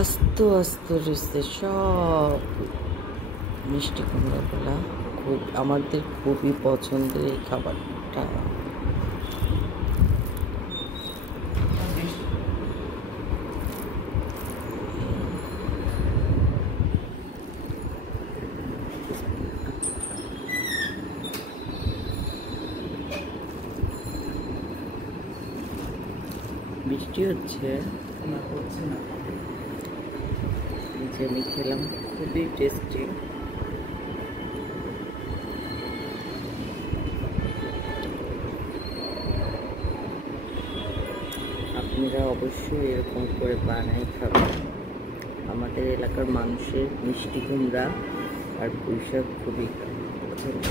আস্ত আস্ত রয়েছে সব মিষ্টি কুমড়াগুলা। খুব আমাদের খুবই পছন্দের এই খাবারটা। বৃষ্টি হচ্ছে না, হচ্ছে না, যে আমি খেলাম খুবই টেস্টি। আপনারা অবশ্যই এরকম করে বানাই খাবেন। আমাদের এলাকার মানুষের মিষ্টি কুমড়া আর পুঁই শাক খুবই পছন্দ।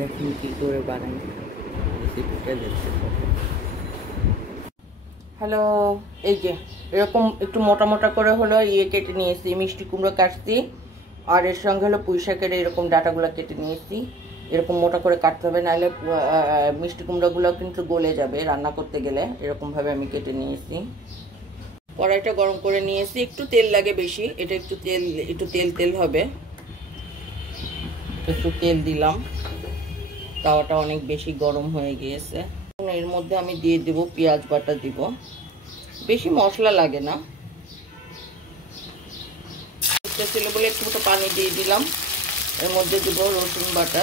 দেখুন কি করে বানাই, রেসিপিটা দেখতে পাবেন। হ্যালো, এই যে এরকম একটু মোটা মোটা করে হলো কেটে নিয়েছি, মিষ্টি কুমড়ো কাটছি, আর এর সঙ্গে হলো পুঁই শাকের এরকম ডাটাগুলো কেটে নিয়েছি। এরকম মোটা করে কাটতে হবে, নাহলে মিষ্টি কুমড়োগুলো কিন্তু গলে যাবে রান্না করতে গেলে। এরকমভাবে আমি কেটে নিয়েছি। কড়াইটা গরম করে নিয়েছি, একটু তেল লাগে বেশি, এটা একটু তেল তেল হবে। একটু তেল দিলাম, তাওয়াটা অনেক বেশি গরম হয়ে গিয়েছে। এর মধ্যে আমি দিয়ে দেব পেঁয়াজ বাটা, দিব বেশি মশলা লাগে না, ছিল বলে একটু পানি দিয়ে দিলাম। এর মধ্যে দেব রসুন বাটা,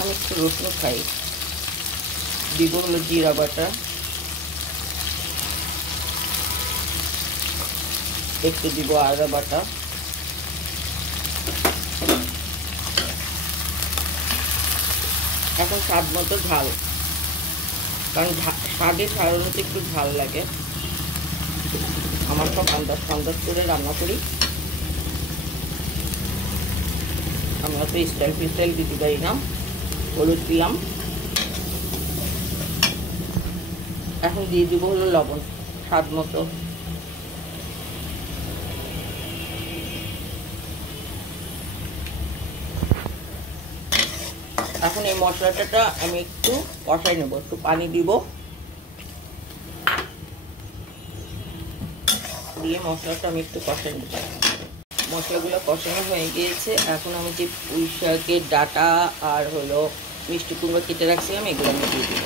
আমি একটু রসুন খাই। দিব হলো জিরা বাটা, একটু দিব আদা বাটা, এখন স্বাদ মতো ঝাল, কারণ শাকে সাধারণত একটু ঝাল লাগে। আমার সব আন্দাজ করে রান্না করি, আমরা তো স্টাইল দিতে পারি না। হলুদ দিলাম, এখন দিয়ে দিব হলো লবণ স্বাদ মতো। এখন এই মশলাটা আমি একটু কষাই নেব, একটু পানি দিব, দিয়ে মশলাটা আমি একটু কষাই নেব। মশলাগুলো কষানো হয়ে গিয়েছে। এখন আমি যে পুঁই শাকের ডাটা আর হলো মিষ্টি কুমড়ো কেটে রাখছিলাম, এগুলো আমি দিয়ে দিব।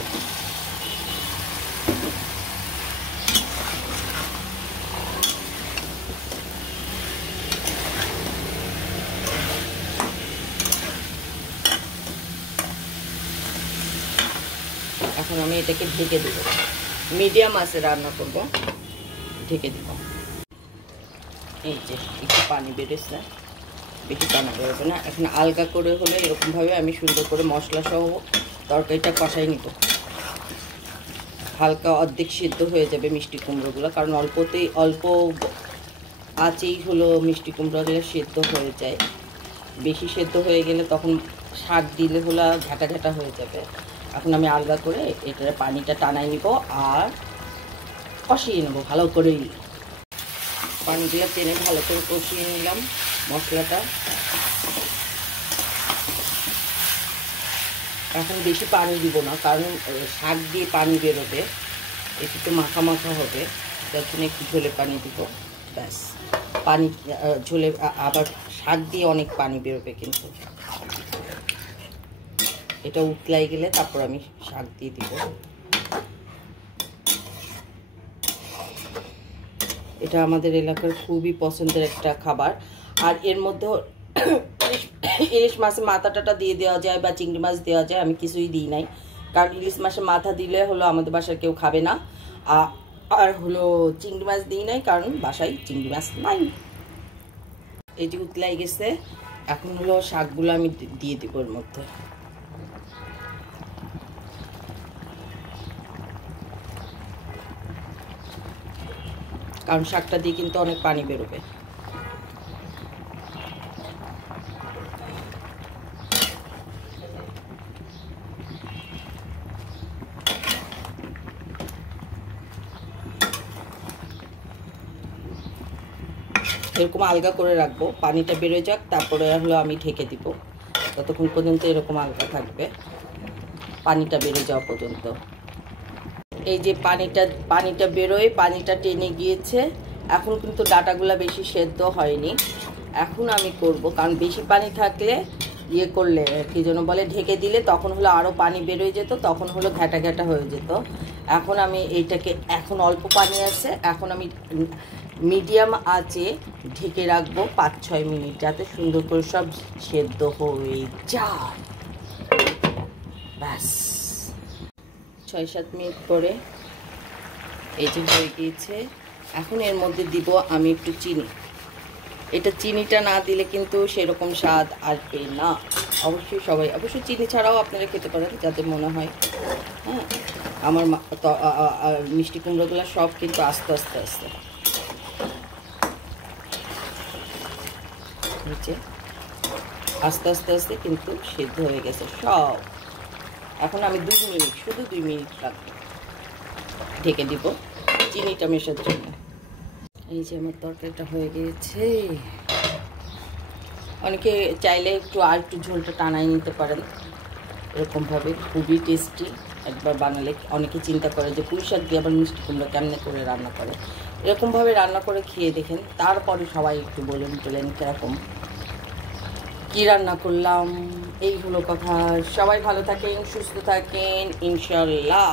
এখন আমি এটাকে ঢেকে দেব, মিডিয়াম আঁচে রান্না করব, ঢেকে দেব। এই যে একটু পানি বেড়েছে, বেশি পানি বেরোবে না। এখন আলগা করে হলে এরকমভাবে আমি সুন্দর করে মশলা সহ তরকারিটা কষাই নিব। হালকা অর্ধেক সিদ্ধ হয়ে যাবে মিষ্টি কুমড়োগুলো, কারণ অল্প আঁচেই হলো মিষ্টি কুমড়োগুলো সেদ্ধ হয়ে যায়। বেশি সেদ্ধ হয়ে গেলে তখন শাক দিলে হলো ঘাটা ঘাটা হয়ে যাবে। এখন আমি আলগা করে এটার পানিটা টানাই নিব আর কষিয়ে নেব ভালো করেই। পানিগুলো টেনে ভালো করে কষিয়ে নিলাম মশলাটা। এখন বেশি পানি দিব না, কারণ শাক দিয়ে পানি বেরোবে, একটু তো মাখা মাখা হবে, তার জন্য একটু ঝোলে পানি দিব, ব্যাস। পানি ঝোলে আবার শাক দিয়ে অনেক পানি বেরোবে, কিন্তু এটা উতলাই গেলে তারপর আমি শাক দিয়ে দিব। এটা আমাদের এলাকার খুবই পছন্দের একটা খাবার। আর এর মধ্যে ইলিশ মাছের মাথাটা দিয়ে দেওয়া যায় বা চিংড়ি মাছ দেওয়া যায়, আমি কিছুই দিই নাই, কারণ ইলিশ মাছের মাথা দিলে হলো আমাদের বাসায় কেউ খাবে না। আর হলো চিংড়ি মাছ দিই নাই, কারণ বাসায় চিংড়ি মাছ নাই। এই যে উতলাই গেছে, এখন হলো শাকগুলো আমি দিয়ে দিব এর মধ্যে। কারণ শাকটা দিয়ে কিন্তু অনেক পানি বেরোবে। এরকম আলগা করে রাখবো, পানিটা বেরোয় যাক, তারপরে হলো আমি ঢেকে দিব। ততক্ষণ পর্যন্ত এরকম আলগা থাকবে, পানিটা বেরো যাওয়া পর্যন্ত। এই যে পানিটা বেরোয়, পানিটা টেনে গিয়েছে। এখন কিন্তু ডাটাগুলো বেশি সেদ্ধ হয়নি। এখন আমি করব, কারণ বেশি পানি থাকলে ইয়ে করলে কি যেন বলে, ঢেকে দিলে তখন হলো আরও পানি বেরোয় যেত, তখন হলো ঘ্যাটা ঘ্যাটা হয়ে যেত। এখন আমি এইটাকে, এখন অল্প পানি আছে, এখন আমি মিডিয়াম আঁচে ঢেকে রাখবো 5-6 মিনিট, যাতে সুন্দর করে সব সেদ্ধ হয়ে যায়। ব্যাস 6-7 মিনিট পরে এই যে হয়ে গিয়েছে। এখন এর মধ্যে দিব আমি একটু চিনি। এটা চিনিটা না দিলে কিন্তু সেরকম স্বাদ আসবে না। অবশ্যই সবাই অবশ্যই চিনি ছাড়াও আপনারা খেতে পারেন, যাতে মনে হয়। হ্যাঁ, আমার মিষ্টি কুমড়োগুলো সব কিন্তু আস্তে আস্তে আস্তে নিচে আস্তে আস্তে আস্তে কিন্তু সিদ্ধ হয়ে গেছে সব। এখন আমি 2 মিনিট, শুধু 2 মিনিট রাখবো, ঢেকে দিব চিনিটা মেশার জন্য। এই যে আমার তরকারিটা হয়ে গিয়েছে। অনেকে চাইলে আর একটু ঝোলটা টানাই নিতে পারেন, এরকমভাবে খুবই টেস্টি। একবার বানালে অনেকে চিন্তা করে যে পুঁই শাক দিয়ে আবার মিষ্টি কুমড়া কেমনে করে রান্না করে। এরকমভাবে রান্না করে খেয়ে দেখেন, তারপরে সবাই একটু বলেন কীরকম কী রান্না করলাম। এই হলো কথা। সবাই ভালো থাকেন, সুস্থ থাকেন, ইনশাল্লাহ।